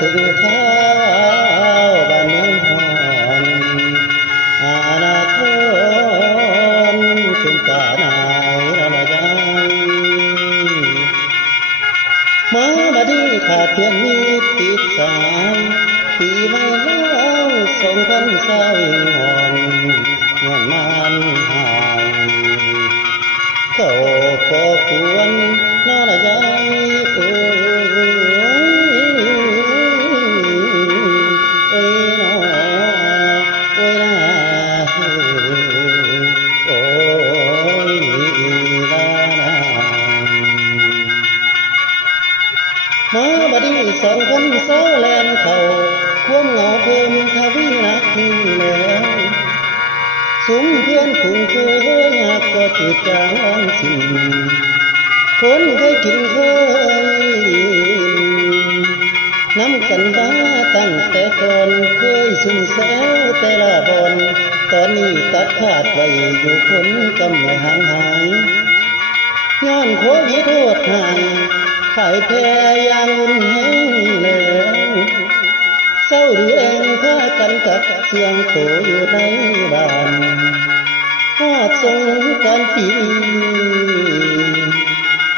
ถึงข้าวบ้านเมืองหอนอาณาธรขึ้นป่าหนายละยังมาบัดนี้ขาดเพียงมีติดสายปีไม่แล้ว2,020หอนย้อนมันหายเขาขอควรน่าละยายโอ้ยน้อโอ้ยนาโอ้ยลานามาบัดนี้2,020แลนเขาความเหงาเพิ่มทวีหนักแล้วสูงเพื่อนฝูงเคยอยากก็จืดจางสิ้นคนเคยกินเคยน้ำกันบ้าตั้งแต่ก่อนเคยสุ่มแซวแต่ละบอนตอนนี้ตัดขาดไว้อยู่คนกำลังห่างหายย้อนโควิดโทษหายขายแพอย่างอุ่นแห้งแล้วเศร้าหรือเองพากันกับเสียงโตอยู่ในบ้านฮอดสงกรานต์ปี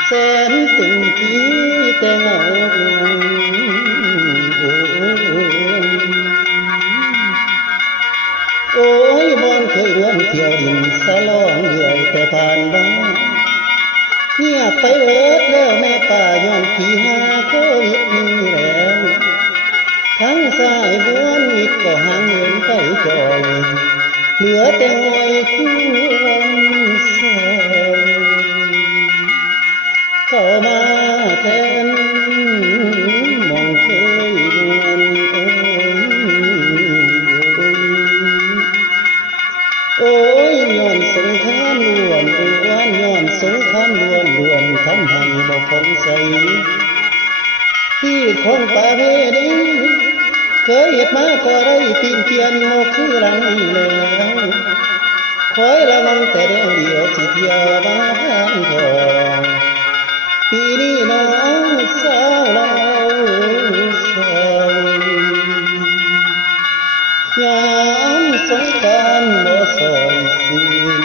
แสนตึงทีแต่เหงาโอ้ยบอนเคยรวมเที่ยวดินสะลองเรื่อยแต่ผ่านบ้านเงียบไปเวิดแล้วแม่ป่าย้อนผีหาโควิดนี้แล้วทั้งสายบัวนิดก็ห่างเหินไปจอยเหลือแต่หอยควรเศร้าเข้ามาแทนมองเคยดวนโอ้ยย้อนสงครามล้วนย้อนสงครามล้วนทำให้บ่คงใสที่ของประเพณีเคยเฮ็ดมาก็ได้ปีนเปลี่ยนโมคือหลังนี้แล้วคอยระวังแต่เดียวสิเที่ยวบ้านพอปีนี้น้องสาวเราเศร้ายามสงกรานต์บ่ซอยสิ้น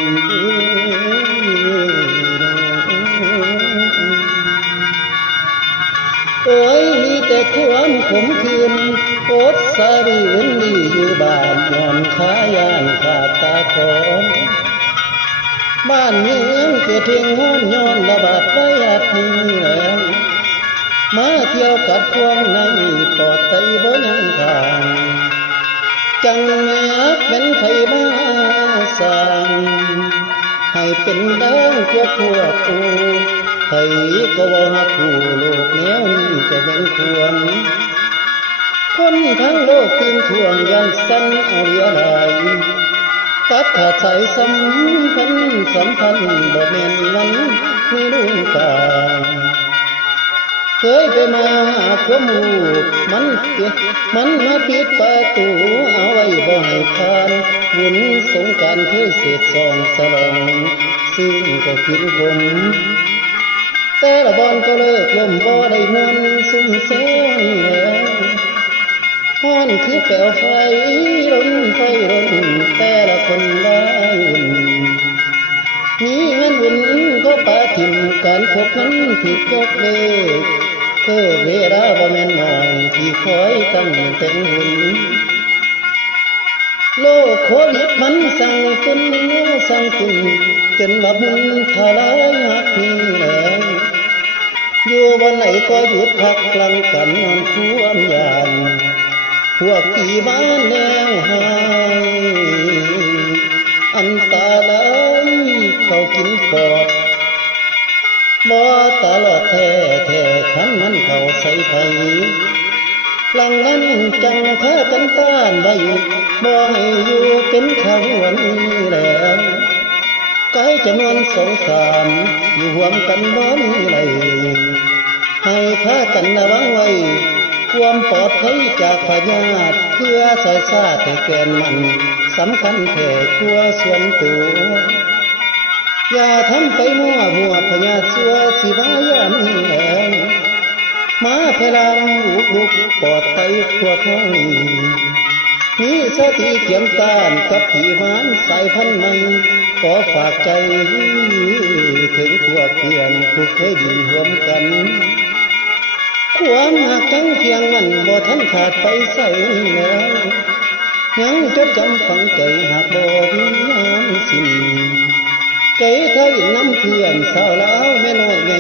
โอ้ยมีแต่ความขมขื่นโอดสะรื่นนี่อยู่บ้านย้อนขายานขาดตาคอนบ้านเมืองเกิดเพียงห้อนย้อนระบาดไวรัสนี้แล้วมาเที่ยวกับพวงในปลอดใจบ่ยังทางจังแม้เป็นไผมาสร้างให้เป็นดังพวกกูไผก็ว่าผู้โลกแนวนี้จะเป็นควรคนทั้งโลกตื่นทวงยันสั่นเอาเรือหลายตัดขาดสายสัมพันธ์บ่แม่นมันมีลุงกาเคยไปมาหาขมูมันมาปิดประตูเอาไว้บ่ให้ผ่านบุญสงกรานต์เคยเสร็จสองสลองซึ่งก็คิดผมแต่ละบอนก็เลิกลมบ่ได้มวนซุ่มแซวแล้วฮ้อนคือแปลวไฟล้นแต่ละคนได้มีเงินบุญก็ปาถิ่มการพบนั้นถูกยกเลิกเวลาบ่แม่นน้อยที่คอยตั้งแต่งบุญโลกโควิดมันสั่งตุนจนว่าบุญทลายหักนี่แล้วอยู่วันไหนก็หยุดพักกลางกันนอนความยานพวกที่บ้านแนวหายอันตรายเขากินปอดบ่ตลอดแท้ขันมันเข้าใส่ไผหลังนั้นจังพากันต้านไว้บ่ให้อยู่เป็นขบวนแล้วกายจำนวน2-3อยู่ห่วมกันบ่มีไหลให้พากันระวังไว้ความปลอดภัยจากพยาธิเพื่อสอยซาแต่แกนมันสำคัญแท้ครัวส่วนตัวอย่าทำไปมั่วพยาธิซัวสิว่ายามนี้แล้ว มาพลังลุกปอดไตพวกห้องมีสติเขียมต้านกับผีมานสายพันธุ์ใหม่ขอฝากใจถึงพวกเพื่อนผู้เคยอยู่ร่วมกันความหักจังเพียงมันบ่ทันขาดไปใส่แล้วยังจดจำฝังใจหากบ่มีน้ำสิ้นใจไทยน้ำเพื่อนสาวลาวแม่น้อยใหญ่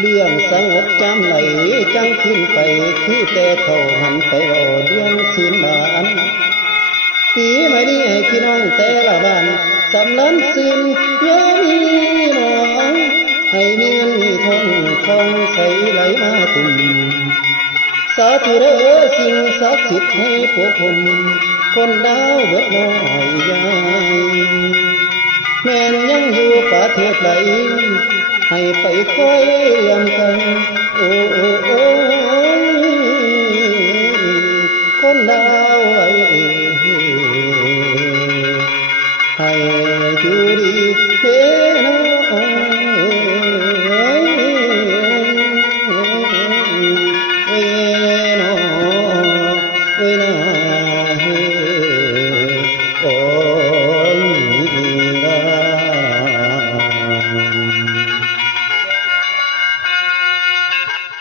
เรื่องสงบจำไหลจังขึ้นไปคือแต่เขาหันไปรอเรื่องคืนบานปีใหม่นี้ให้พี่น้องแต่ละบ้านสำลันสิ้นเยอะมีหมองให้มีเงินมีทองทองใสไหลมาตุ่มสาธุเด้อสิ่งศักดิ์สิทธิ์ให้พวกผมคนดาวเบิดน้อยใหญ่แม่นยังอยู่ประเทศใดให้ไปคอยเลี้ยงกันโอ้โอ้โอ้